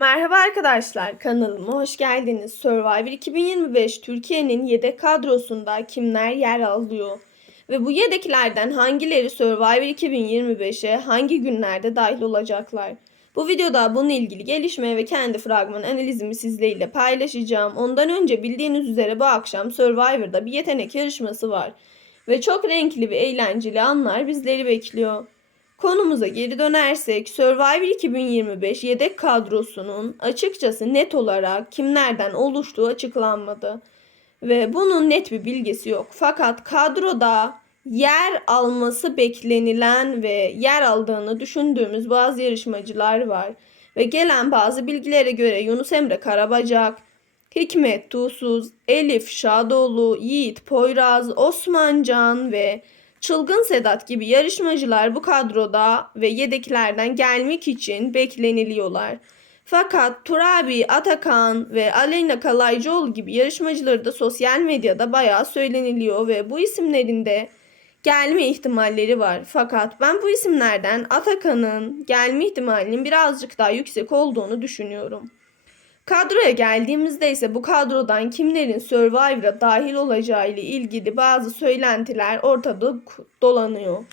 Merhaba arkadaşlar, kanalıma hoş geldiniz. Survivor 2025 Türkiye'nin yedek kadrosunda kimler yer alıyor? Ve bu yedeklerden hangileri Survivor 2025'e hangi günlerde dahil olacaklar? Bu videoda bununla ilgili gelişme ve kendi fragman analizimi sizlerle paylaşacağım. Ondan önce bildiğiniz üzere bu akşam Survivor'da bir yetenek yarışması var. Ve çok renkli ve eğlenceli anlar bizleri bekliyor. Konumuza geri dönersek Survivor 2025 yedek kadrosunun açıkçası net olarak kimlerden oluştuğu açıklanmadı. Ve bunun net bir bilgisi yok. Fakat kadroda yer alması beklenilen ve yer aldığını düşündüğümüz bazı yarışmacılar var. Ve gelen bazı bilgilere göre Yunus Emre Karabacak, Hikmet Tuğsuz, Elif Şadoğlu, Yiğit Poyraz, Osmancan ve Çılgın Sedat gibi yarışmacılar bu kadroda ve yedeklerden gelmek için bekleniliyorlar. Fakat Turabi, Atakan ve Aleyna Kalaycıoğlu gibi yarışmacıları da sosyal medyada bayağı söyleniliyor ve bu isimlerin de gelme ihtimalleri var. Fakat ben bu isimlerden Atakan'ın gelme ihtimalinin birazcık daha yüksek olduğunu düşünüyorum. Kadroya geldiğimizde ise bu kadrodan kimlerin Survivor'a dahil olacağı ile ilgili bazı söylentiler ortada dolanıyor.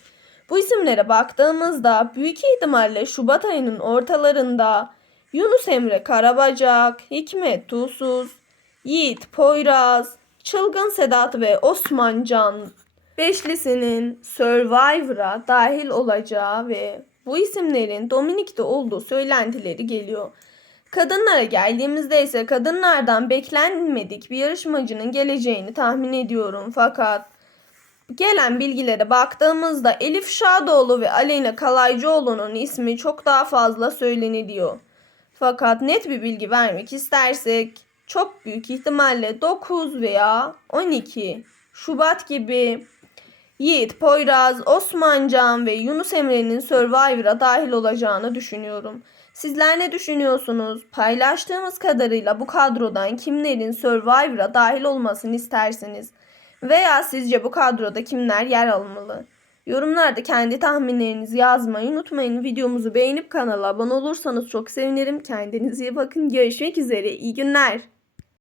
Bu isimlere baktığımızda büyük ihtimalle Şubat ayının ortalarında Yunus Emre Karabacak, Hikmet Tuğsuz, Yiğit Poyraz, Çılgın Sedat ve Osman Can beşlisinin Survivor'a dahil olacağı ve bu isimlerin Dominik'te olduğu söylentileri geliyor. Kadınlara geldiğimizde ise kadınlardan beklenmedik bir yarışmacının geleceğini tahmin ediyorum. Fakat gelen bilgilere baktığımızda Elif Şadoğlu ve Aleyna Kalaycıoğlu'nun ismi çok daha fazla söyleniliyor. Fakat net bir bilgi vermek istersek çok büyük ihtimalle 9 veya 12 Şubat gibi Yiğit, Poyraz, Osmancan ve Yunus Emre'nin Survivor'a dahil olacağını düşünüyorum. Sizler ne düşünüyorsunuz? Paylaştığımız kadarıyla bu kadrodan kimlerin Survivor'a dahil olmasını istersiniz? Veya sizce bu kadroda kimler yer almalı? Yorumlarda kendi tahminlerinizi yazmayı unutmayın. Videomuzu beğenip kanala abone olursanız çok sevinirim. Kendinize iyi bakın. Görüşmek üzere. İyi günler.